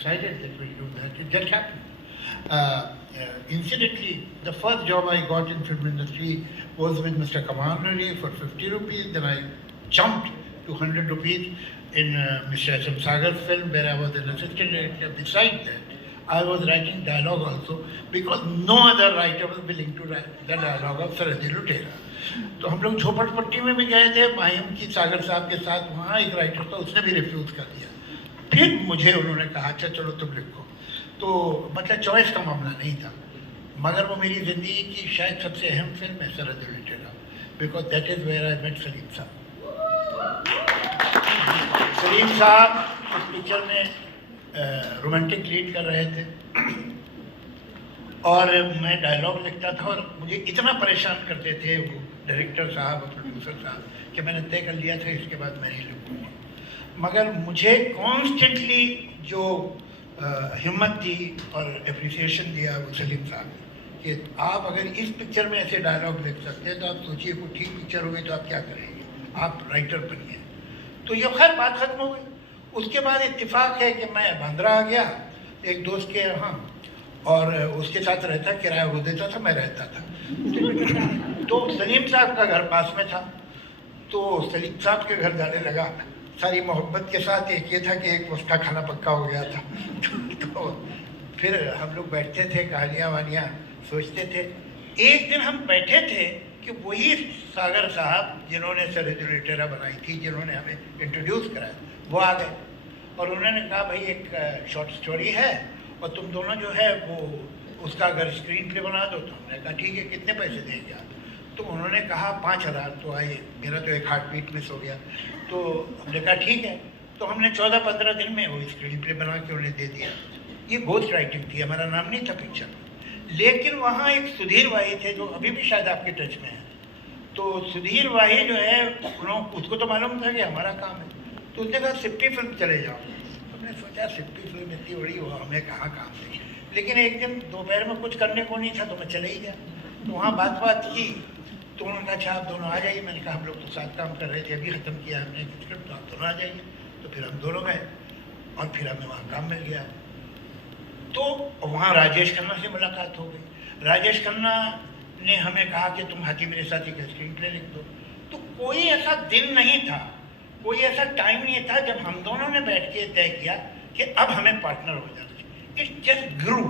Decided that we'll do that. It just happened. Incidentally, the first job I got in film industry was with Mr. Kamal Nuri for 50 rupees. Then I jumped to 100 rupees in Mr. S.M. Sagar's film where I was an assistant director. Besides that, I was writing dialogue also because no other writer was willing to write the dialogue of Saradi Lutera. तो हम लोग झोपड़पट्टी में भी गए थे माहिम की सागर साहब के साथ, वहाँ एक राइटर था, उसने भी रिफ्यूज़ कर दिया। फिर मुझे उन्होंने कहा अच्छा चलो तुम लिखो, तो मतलब चॉइस का मामला नहीं था, मगर वो मेरी ज़िंदगी की शायद सबसे अहम फिल्म है Sarhad Lutera, because that is where I met Salim साहब। सलीम साहब उस पिक्चर में रोमांटिक लीड कर रहे थे और मैं डायलॉग लिखता था और मुझे इतना परेशान करते थे वो डायरेक्टर साहब और प्रोड्यूसर साहब कि मैंने तय कर लिया था इसके बाद मैं नहीं लिखूँगा। मगर मुझे कॉन्स्टेंटली जो हिम्मत दी और एप्रिसिएशन दिया वो सलीम साहब ने कि आप अगर इस पिक्चर में ऐसे डायलॉग लिख सकते हैं तो आप सोचिए कोई ठीक पिक्चर होगी तो आप क्या करेंगे, आप राइटर बनिए। तो ये खैर बात खत्म हो गई। उसके बाद इत्तेफाक है कि मैं बांद्रा आ गया एक दोस्त के यहाँ और उसके साथ रहता, किराया वो देता था, मैं रहता था। तो सलीम साहब का घर पास में था, तो सलीम साहब के घर जाने लगा सारी मोहब्बत के साथ। एक ये था कि एक वक्त का खाना पक्का हो गया था तो फिर हम लोग बैठते थे, कहानियाँ वानियाँ सोचते थे। एक दिन हम बैठे थे कि वही सागर साहब जिन्होंने सरहद लुटेरा बनाई थी, जिन्होंने हमें इंट्रोड्यूस कराया, वो आ गए और उन्होंने कहा भाई एक शॉर्ट स्टोरी है और तुम दोनों जो है वो उसका अगर स्क्रीन प्ले बना दो। तो हमने कहा ठीक है, कितने पैसे देंगे आप? तो उन्होंने कहा 5,000। तो आइए, मेरा तो एक हार्ट बीट मिस हो गया। तो हमने कहा ठीक है। तो हमने 14-15 दिन में वो स्क्रीन प्ले बना के उन्हें दे दिया। ये घोस्ट राइटिंग थी, हमारा नाम नहीं था पिक्चर में। लेकिन वहाँ एक सुधीर वाही थे जो अभी भी शायद आपके टच में है। तो सुधीर वाही जो है उसको तो मालूम था कि हमारा काम है, तो उसने कहा सिप्पी फिल्म चले जाओ। हमने सोचा सिप्पी फिल्म इतनी बड़ी हो, हमें कहाँ काम थी। लेकिन एक दिन दोपहर में कुछ करने को नहीं था तो मैं चले ही गया। तो वहाँ बात की तो उन्होंने कहा अच्छा आप दोनों आ जाइए। मैंने कहा हम लोग तो साथ काम कर रहे थे, अभी ख़त्म किया हमने स्क्रिप्ट, तो आप दोनों आ जाइए। तो फिर हम दोनों गए और फिर हमें वहाँ काम मिल गया। तो वहाँ राजेश खन्ना से मुलाकात हो गई। राजेश खन्ना ने हमें कहा कि तुम हाथी मेरे साथ एक स्क्रीन प्ले लिख दो। तो कोई ऐसा दिन नहीं था, कोई ऐसा टाइम नहीं था जब हम दोनों ने बैठ के तय किया कि अब हमें पार्टनर हो जाना चाहिए। It just Guru.